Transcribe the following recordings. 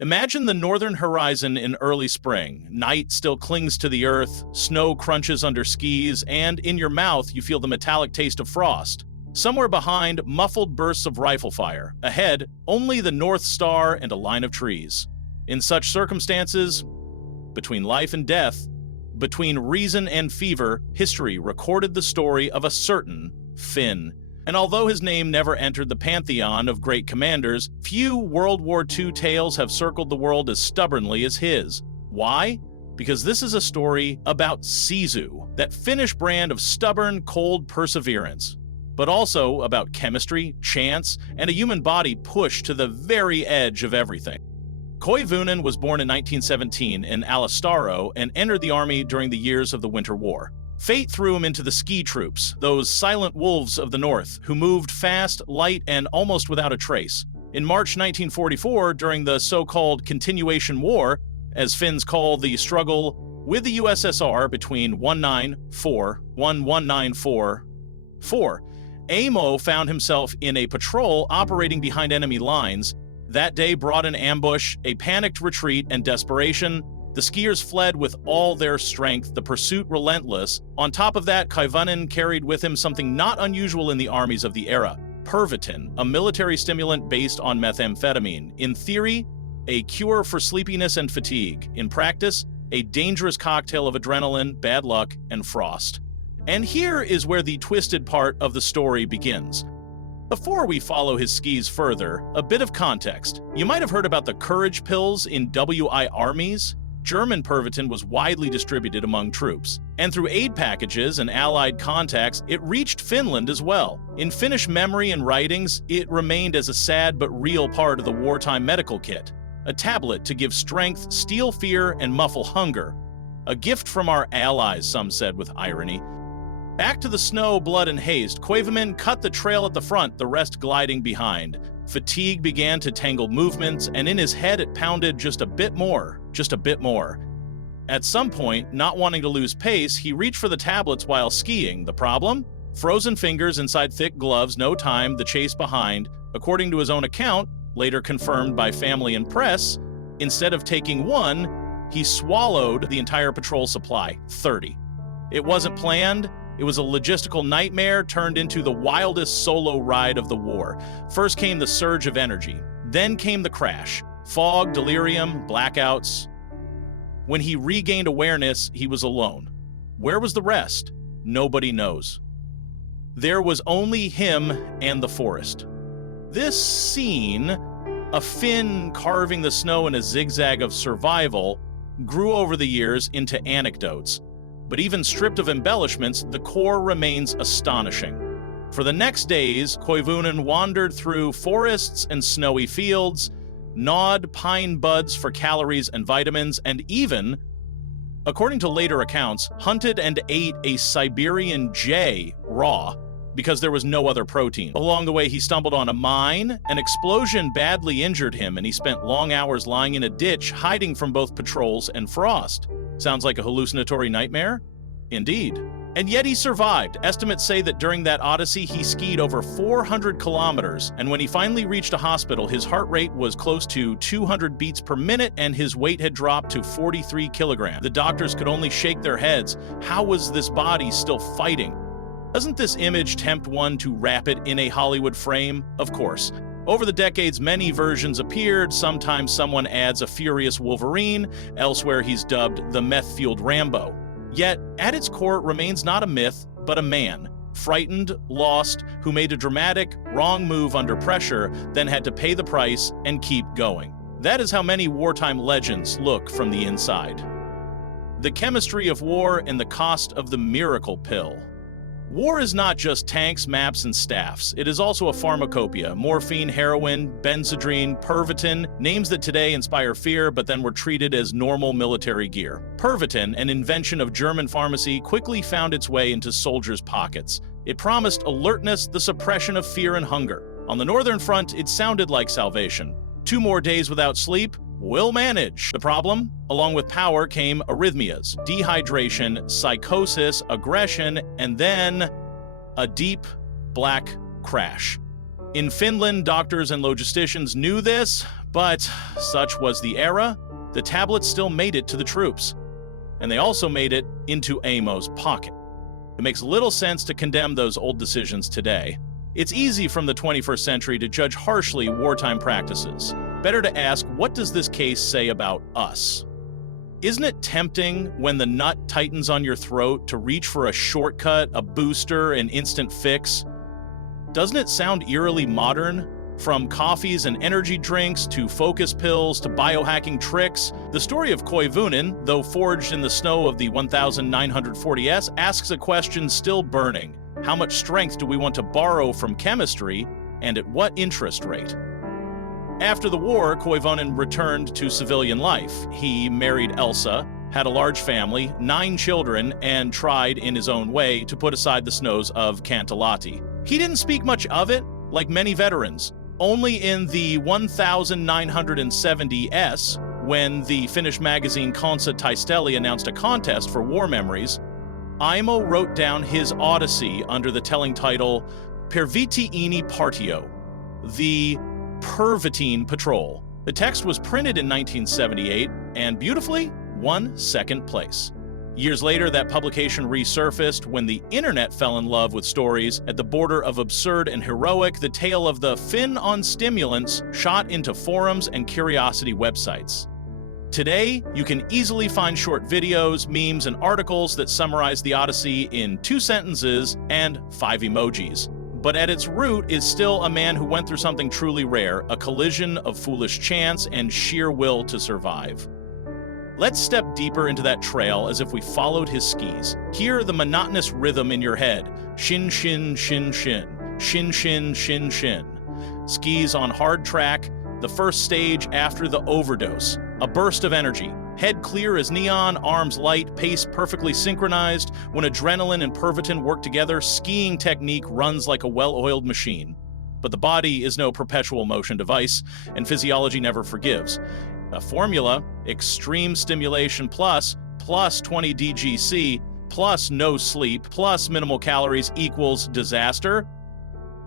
Imagine the northern horizon in early spring. Night still clings to the earth, snow crunches under skis, and in your mouth you feel the metallic taste of frost. Somewhere behind, muffled bursts of rifle fire. Ahead, only the North Star and a line of trees. In such circumstances, between life and death, between reason and fever, history recorded the story of a certain Finn. And although his name never entered the pantheon of great commanders, few World War II tales have circled the world as stubbornly as his. Why? Because this is a story about Sisu, that Finnish brand of stubborn, cold perseverance, but also about chemistry, chance, and a human body pushed to the very edge of everything. Koivunen was born in 1917 in Alastaro and entered the army during the years of the Winter War. Fate threw him into the ski troops, those silent wolves of the north, who moved fast, light, and almost without a trace. In March 1944, during the so-called Continuation War, as Finns call the struggle with the USSR between 1944, Aimo found himself in a patrol operating behind enemy lines. That day brought an ambush, a panicked retreat, and desperation. The skiers fled with all their strength, the pursuit relentless. On top of that, Koivunen carried with him something not unusual in the armies of the era: Pervitin, a military stimulant based on methamphetamine. In theory, a cure for sleepiness and fatigue. In practice, a dangerous cocktail of adrenaline, bad luck, and frost. And here is where the twisted part of the story begins. Before we follow his skis further, a bit of context. You might have heard about the courage pills in WI armies. German Pervitin was widely distributed among troops, and through aid packages and allied contacts, it reached Finland as well. In Finnish memory and writings, it remained as a sad but real part of the wartime medical kit. A tablet to give strength, steal fear, and muffle hunger. A gift from our allies, some said with irony. Back to the snow, blood, and haste, Koivunen cut the trail at the front, the rest gliding behind. Fatigue began to tangle movements, and in his head it pounded just a bit more. At some point, not wanting to lose pace, he reached for the tablets while skiing. The problem? Frozen fingers inside thick gloves, no time, the chase behind. According to his own account, later confirmed by family and press, instead of taking one, he swallowed the entire patrol supply, 30. It wasn't planned. It was a logistical nightmare turned into the wildest solo ride of the war. First came the surge of energy. Then came the crash. Fog, delirium, blackouts. When he regained awareness, he was alone. Where was the rest? Nobody knows. There was only him and the forest. This scene, a Finn carving the snow in a zigzag of survival, grew over the years into anecdotes. But even stripped of embellishments, the core remains astonishing. For the next days, Koivunen wandered through forests and snowy fields, gnawed pine buds for calories and vitamins, and even, according to later accounts, hunted and ate a Siberian jay raw because there was no other protein. Along the way, he stumbled on a mine. An explosion badly injured him, and he spent long hours lying in a ditch, hiding from both patrols and frost. Sounds like a hallucinatory nightmare? Indeed. And yet he survived. Estimates say that during that odyssey, he skied over 400 kilometers, and when he finally reached a hospital, his heart rate was close to 200 beats per minute, and his weight had dropped to 43 kilograms. The doctors could only shake their heads. How was this body still fighting? Doesn't this image tempt one to wrap it in a Hollywood frame? Of course. Over the decades, many versions appeared. Sometimes someone adds a furious Wolverine. Elsewhere, he's dubbed the meth-fueled Rambo. Yet, at its core, it remains not a myth, but a man. Frightened, lost, who made a dramatic, wrong move under pressure, then had to pay the price and keep going. That is how many wartime legends look from the inside. The chemistry of war and the cost of the miracle pill. War is not just tanks, maps, and staffs. It is also a pharmacopoeia. Morphine, heroin, benzodrine, Pervitin, names that today inspire fear but then were treated as normal military gear. Pervitin, an invention of German pharmacy, quickly found its way into soldiers' pockets. It promised alertness, the suppression of fear and hunger. On the northern front, it sounded like salvation. 2 more days without sleep? We'll manage. The problem? Along with power came arrhythmias, dehydration, psychosis, aggression, and then a deep, black crash. In Finland, doctors and logisticians knew this, But such was the era, the tablets still made it to the troops. And they also made it into Aimo's pocket. It makes little sense to condemn those old decisions today. It's easy from the 21st century to judge harshly wartime practices. Better to ask, what does this case say about us? Isn't it tempting when the nut tightens on your throat to reach for a shortcut, a booster, an instant fix? Doesn't it sound eerily modern? From coffees and energy drinks to focus pills to biohacking tricks, the story of Koivunen, though forged in the snow of the 1940s, asks a question still burning. How much strength do we want to borrow from chemistry, and at what interest rate? After the war, Koivunen returned to civilian life. He married Elsa, had a large family, 9 children, and tried, in his own way, to put aside the snows of Kantalahti. He didn't speak much of it, like many veterans. Only in the 1970s, when the Finnish magazine Kansa Taisteli announced a contest for war memories, Aimo wrote down his odyssey under the telling title Pervitin Partio, the Pervitin Patrol. The text was printed in 1978 and beautifully won second place. Years later, that publication resurfaced when the internet fell in love with stories at the border of absurd and heroic, the tale of the Finn on stimulants shot into forums and curiosity websites. Today, you can easily find short videos, memes, and articles that summarize the Odyssey in 2 sentences and 5 emojis. But at its root is still a man who went through something truly rare, a collision of foolish chance and sheer will to survive. Let's step deeper into that trail as if we followed his skis. Hear the monotonous rhythm in your head. Shin, shin, shin, shin. Shin, shin, shin, shin. Skis on hard track, the first stage after the overdose. A burst of energy. Head clear as neon, arms light, pace perfectly synchronized. When adrenaline and Pervitin work together, skiing technique runs like a well-oiled machine. But the body is no perpetual motion device, and physiology never forgives. A formula, extreme stimulation plus 20 DGC, plus no sleep, plus minimal calories equals disaster.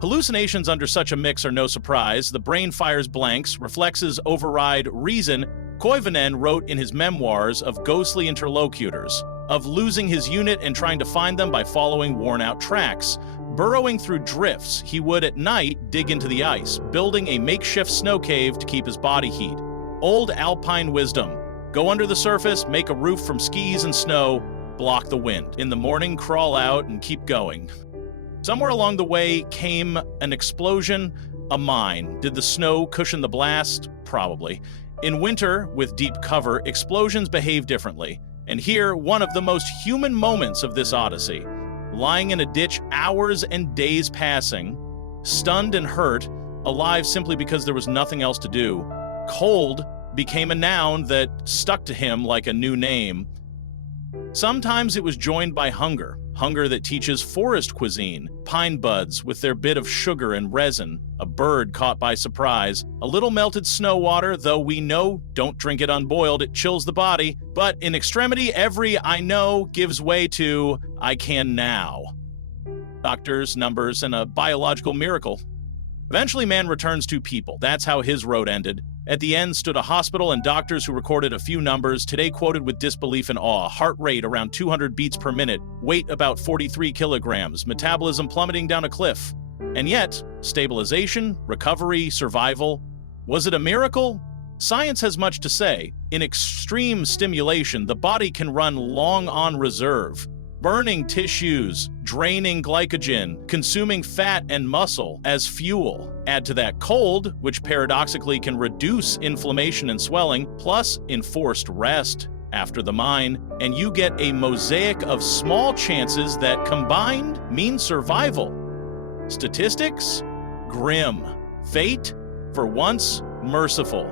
Hallucinations under such a mix are no surprise. The brain fires blanks, reflexes override reason. Koivunen wrote in his memoirs of ghostly interlocutors, of losing his unit and trying to find them by following worn-out tracks. Burrowing through drifts, he would at night dig into the ice, building a makeshift snow cave to keep his body heat. Old alpine wisdom. Go under the surface, make a roof from skis and snow, block the wind. In the morning, crawl out and keep going. Somewhere along the way came an explosion, a mine. Did the snow cushion the blast? Probably. In winter, with deep cover, explosions behave differently. And here, one of the most human moments of this odyssey. Lying in a ditch, hours and days passing, stunned and hurt, alive simply because there was nothing else to do. Cold became a noun that stuck to him like a new name. Sometimes it was joined by hunger, hunger that teaches forest cuisine, pine buds with their bit of sugar and resin, a bird caught by surprise, a little melted snow water, though we know don't drink it unboiled, it chills the body, but in extremity, every I know gives way to I can now. Doctors, numbers, and a biological miracle. Eventually, man returns to people. That's how his road ended. At the end stood a hospital and doctors who recorded a few numbers, today quoted with disbelief and awe. Heart rate around 200 beats per minute, weight about 43 kilograms, metabolism plummeting down a cliff. And yet, stabilization, recovery, survival. Was it a miracle? Science has much to say. In extreme stimulation, the body can run long on reserve, burning tissues, draining glycogen, consuming fat and muscle as fuel. Add to that cold, which paradoxically can reduce inflammation and swelling, plus enforced rest after the mine, and you get a mosaic of small chances that combined mean survival. Statistics? Grim. Fate? For once, merciful.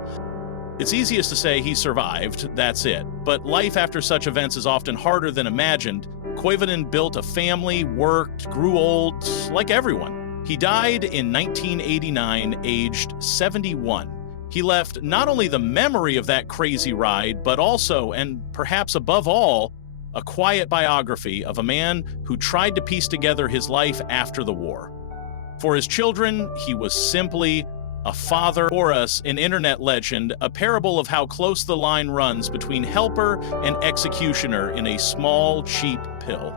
It's easiest to say he survived, that's it. But life after such events is often harder than imagined. Koivunen built a family, worked, grew old, like everyone. He died in 1989, aged 71. He left not only the memory of that crazy ride, but also, and perhaps above all, a quiet biography of a man who tried to piece together his life after the war. For his children, he was simply a father, or us, an internet legend, a parable of how close the line runs between helper and executioner in a small, cheap pill.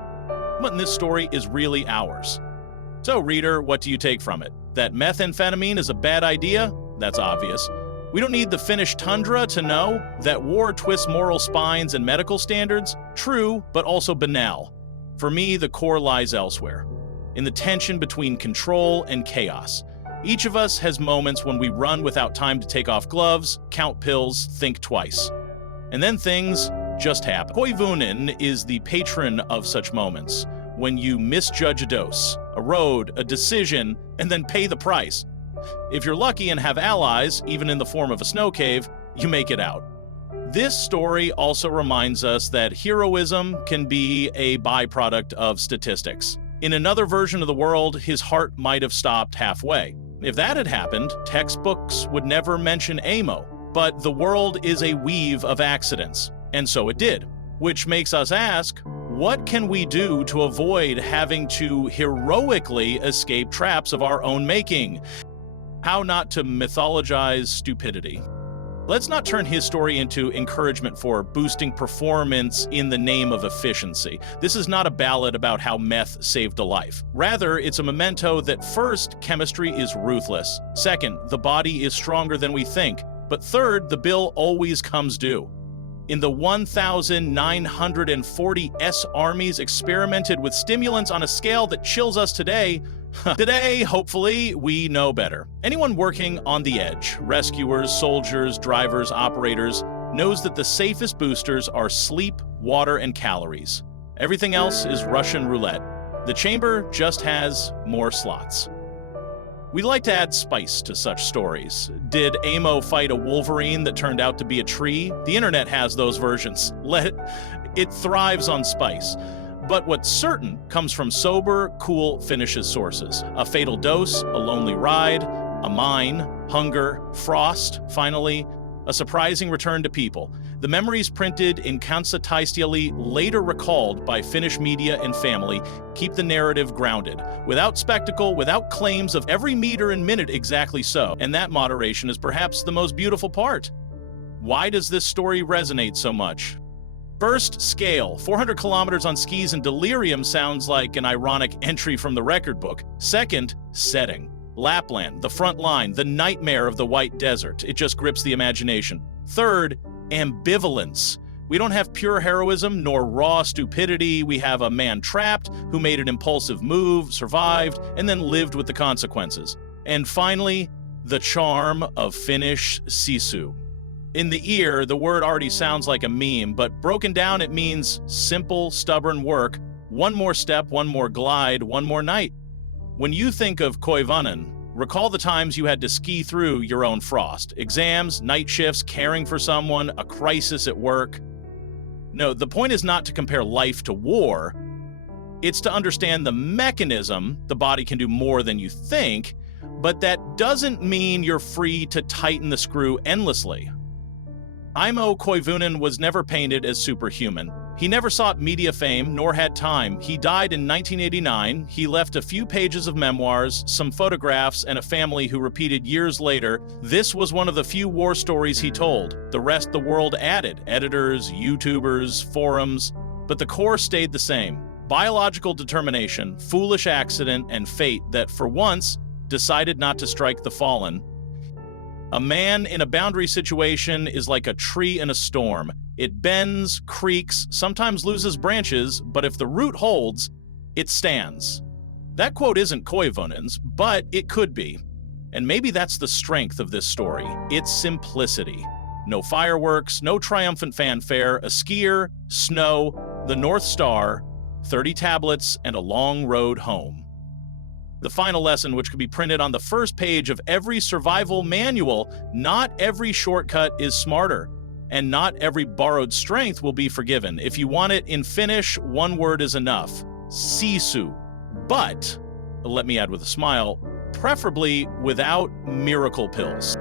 But in this story is really ours. So, reader, what do you take from it? That methamphetamine is a bad idea? That's obvious. We don't need the Finnish tundra to know that war twists moral spines and medical standards. True, but also banal. For me, the core lies elsewhere, in the tension between control and chaos. Each of us has moments when we run without time to take off gloves, count pills, think twice. And then things just happen. Koivunen is the patron of such moments, when you misjudge a dose, a road, a decision, and then pay the price. If you're lucky and have allies, even in the form of a snow cave, you make it out. This story also reminds us that heroism can be a byproduct of statistics. In another version of the world, his heart might have stopped halfway. If that had happened, textbooks would never mention Aimo, but the world is a weave of accidents, and so it did. Which makes us ask, what can we do to avoid having to heroically escape traps of our own making? How not to mythologize stupidity. Let's not turn his story into encouragement for boosting performance in the name of efficiency. This is not a ballad about how meth saved a life. Rather, it's a memento that first, chemistry is ruthless. Second, the body is stronger than we think. But third, the bill always comes due. In the 1,940 armies experimented with stimulants on a scale that chills us today, today, hopefully, we know better. Anyone working on the edge, rescuers, soldiers, drivers, operators, knows that the safest boosters are sleep, water, and calories. Everything else is Russian roulette. The chamber just has more slots. We like to add spice to such stories. Did Aimo fight a wolverine that turned out to be a tree? The internet has those versions. It thrives on spice. But what's certain comes from sober, cool Finnish sources. A fatal dose, a lonely ride, a mine, hunger, frost, finally, a surprising return to people. The memories printed in Kansantaistijali, later recalled by Finnish media and family, keep the narrative grounded. Without spectacle, without claims of every meter and minute exactly so. And that moderation is perhaps the most beautiful part. Why does this story resonate so much? First, scale. 400 kilometers on skis and delirium sounds like an ironic entry from the record book. Second, setting. Lapland, the front line, the nightmare of the White Desert. It just grips the imagination. Third, ambivalence. We don't have pure heroism nor raw stupidity. We have a man trapped who made an impulsive move, survived, and then lived with the consequences. And finally, the charm of Finnish Sisu. In the ear, the word already sounds like a meme, but broken down it means simple, stubborn work. One more step, one more glide, one more night. When you think of Koivunen, recall the times you had to ski through your own frost. Exams, night shifts, caring for someone, a crisis at work. No, the point is not to compare life to war. It's to understand the mechanism. The body can do more than you think, but that doesn't mean you're free to tighten the screw endlessly. Aimo Koivunen was never painted as superhuman. He never sought media fame, nor had time. He died in 1989. He left a few pages of memoirs, some photographs, and a family who repeated years later, this was one of the few war stories he told. The rest the world added, editors, YouTubers, forums, but the core stayed the same. Biological determination, foolish accident, and fate that, for once, decided not to strike the fallen. A man in a boundary situation is like a tree in a storm. It bends, creaks, sometimes loses branches, but if the root holds, it stands. That quote isn't Koivunen's, but it could be. And maybe that's the strength of this story, its simplicity. No fireworks, no triumphant fanfare, a skier, snow, the North Star, 30 tablets, and a long road home. The final lesson, which could be printed on the first page of every survival manual, not every shortcut is smarter, and not every borrowed strength will be forgiven. If you want it in Finnish, one word is enough. Sisu. But, let me add with a smile, preferably without miracle pills.